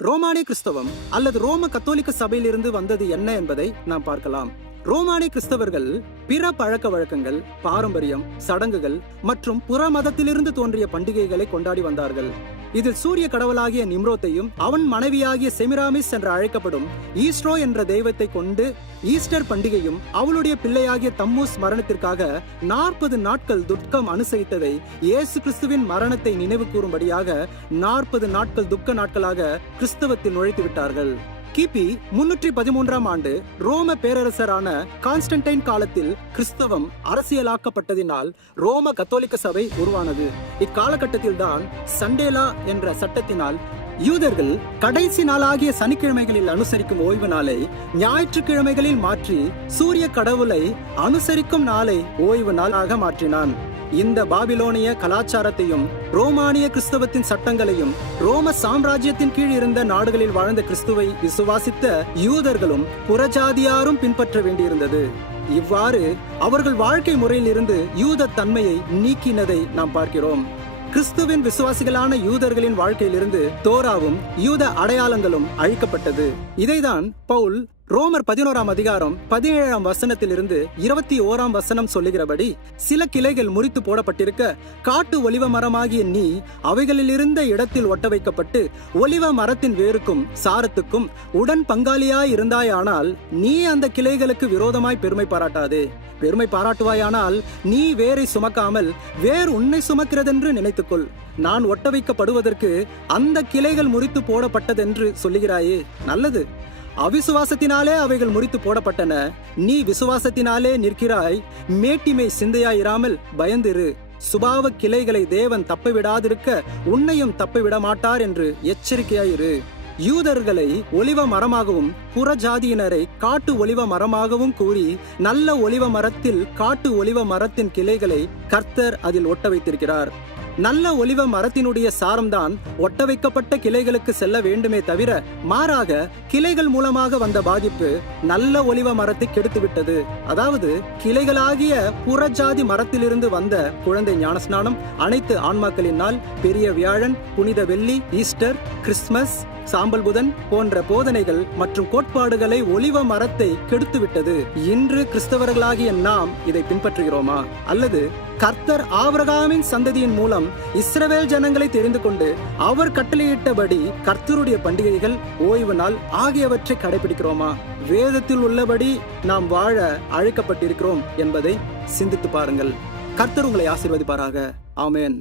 ரோமானிய கிறிஸ்தவம் அல்லது ரோம கத்தோலிக்க சபையிலிருந்து வந்தது என்ன என்பதை நாம் பார்க்கலாம். ரோமானிய கிறிஸ்தவர்கள் பிற பழக்க வழக்கங்கள், பாரம்பரியம், சடங்குகள் மற்றும் புற மதத்திலிருந்து தோன்றிய பண்டிகைகளை கொண்டாடி வந்தார்கள். இதில் சூரிய கடவுளாகிய நிம்ரோத்தையும் அவன் மனைவியாகிய செமிராமிஸ் என்று அழைக்கப்படும் ஈஸ்ட்ரோ என்ற தெய்வத்தை கொண்டு ஈஸ்டர் பண்டிகையும் அவளுடைய பிள்ளையாகிய தம்மூஸ் மரணத்திற்காக 40 நாட்கள் துக்கம் அனுசரித்ததை இயேசு கிறிஸ்துவின் மரணத்தை நினைவு கூறும்படியாக 40 நாட்கள் துக்க நாட்களாக கிறிஸ்தவத்தில் நுழைத்து விட்டார்கள். கிபி 313ஆம் ஆண்டு ரோம பேரரசரான கான்ஸ்டன்டைன் காலத்தில் கிறிஸ்தவம் அரசியலாக்கப்பட்டதினால் ரோம கத்தோலிக்க சபை உருவானது. இக்காலகட்டத்தில் தான் சண்டேலா என்ற சட்டத்தினால் யூதர்கள் கடைசி நாளாகிய சனிக்கிழமைகளில் அனுசரிக்கும் ஓய்வு நாளை ஞாயிற்றுக்கிழமைகளில் மாற்றி சூரிய கடவுளை அனுசரிக்கும் நாளை ஓய்வு நாளாக மாற்றினான். இந்த பாபிலோனிய கலாச்சாரத்தையும் ரோமானிய கிறிஸ்தவத்தின் சட்டங்களையும் ரோம சாம்ராஜ்யத்தின் கீழ் இருந்த நாடுகளில் வாழ்ந்த கிறிஸ்துவை விசுவாசித்த யூதர்களும் புறஜாதியாரும் பின்பற்ற வேண்டியிருந்தது. இவ்வாறு அவர்கள் வாழ்க்கை முறையில் இருந்து யூத தன்மையை நீக்கினதை நாம் பார்க்கிறோம். கிறிஸ்துவின் விசுவாசிகளான யூதர்களின் வாழ்க்கையிலிருந்து தோராவும் யூத அடையாளங்களும் அழிக்கப்பட்டது. இதைதான் பவுல் ரோமர் 11ஆம் அதிகாரம் 17ஆம் வசனத்திலிருந்து 21ஆம் வசனம் சொல்லுகிறபடி, சில கிளைகள் முறித்து போடப்பட்டிருக்க காட்டு ஒலிவ மரமாகிய நீ அவைகளில் இருந்த இடத்தில் ஒட்ட வைக்கப்பட்டு ஒலிவ மரத்தின் வேருக்கும் சாரத்துக்கும் உடன் பங்காளியாய் இருந்தாயானால் நீ அந்த கிளைகளுக்கு விரோதமாய் பெருமை பாராட்டாதே. பெருமை பாராட்டுவாயானால் நீ வேரை சுமக்காமல் வேர் உன்னை சுமக்கிறதென்று நினைத்துக்கொள். நான் ஒட்ட வைக்கப்படுவதற்கு அந்த கிளைகள் முறித்து போடப்பட்டதென்று சொல்லுகிறாயே, நல்லது. அவிசுவாசத்தினாலே அவைகள் முறித்து போடப்பட்டன, நீ விசுவாசத்தினாலே நிற்கிறாய். மேட்டிமை சிந்தையாயிராமல் பயந்திரு. சுபாவ கிளைகளை தேவன் தப்பவிடாதிருக்க உன்னையும் தப்பவிட மாட்டார் என்று எச்சரிக்கையாயிரு. யூதர்களை ஒலிவ மரமாகவும் புறஜாதியினரை காட்டு ஒலிவ மரமாகவும் கூறி நல்ல ஒலிவ மரத்தில் காட்டு ஒலிவ மரத்தின் கிளைகளை கர்த்தர் அதில் ஒட்ட வைத்திருக்கிறார். நல்ல ஒலிவ மரத்தினுடைய சாரம்தான் ஒட்ட வைக்கப்பட்ட கிளைகளுக்கு செல்ல வேண்டுமே தவிர மாறாக கிளைகள் மூலமாக வந்த பாதிப்பு நல்ல ஒலிவ மரத்தை கெடுத்துவிட்டது. அதாவது கிளைகளாகிய புறஜாதி மரத்திலிருந்து வந்த குழந்தை ஞானஸ்நானம், அனைத்து ஆன்மாக்களின் நாள், பெரிய வியாழன், புனித வெள்ளி, ஈஸ்டர், கிறிஸ்துமஸ், சாம்பல் புதன் போன்ற போதனைகள் மற்றும் கோட்பாடுகளை ஒலிவ மரத்தை கெடுத்துவிட்டது. இன்று கிறிஸ்தவர்களாகிய நாம் இதை பின்பற்றுகிறோமா? அல்லது கர்த்தர் ஆபிரகாமின் சந்ததியின் மூலம் இஸ்ரவேல் ஜனங்களை தெரிந்து கொண்டு அவர் கட்டளையிட்டபடி கர்த்தருடைய பண்டிகைகள், ஓய்வு நாள் ஆகியவற்றை கடைபிடிக்கிறோமா? வேதத்தில் உள்ளபடி நாம் வாழ அழைக்கப்பட்டிருக்கிறோம் என்பதை சிந்தித்து பாருங்கள். கர்த்தர் உங்களை ஆசீர்வதிப்பாராக. ஆமென்.